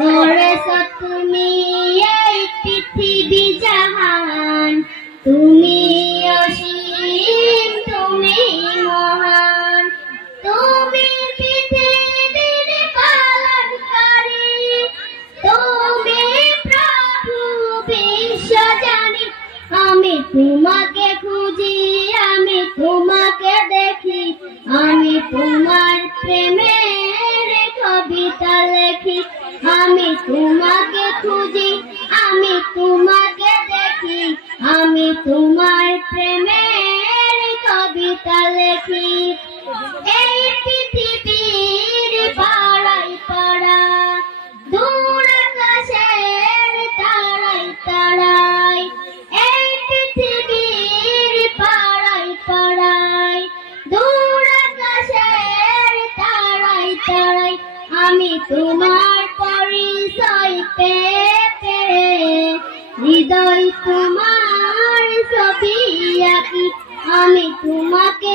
গড়েছ তুমি এই পৃথিবী জাহান, তুমি অসীম, তুমি মহান, তুমি পৃথিবীর পালনকারী, তুমি প্রভু বিশ্বজানি। আমি তোমাকে খুঁজি, আমি তোমাকে দেখি, আমি তোমার প্রেমের কবিতা লেখি। আমি তোমাকে খুঁজি, আমি তোমাকে দেখি, আমি তোমার প্রেমের কবিতা লেখি। এই পৃথিবীর পাড়ায় পাড়া, দূর আকাশের তারায় তারায়, এই পৃথিবীর পাড়ায় পাড়ায়, দূর আকাশের তারায় তারায়, আমি তোমার পরিচয় পেয়ে পেয়ে হৃদয় তোমার ছবি আঁকি। আমি তোমাকে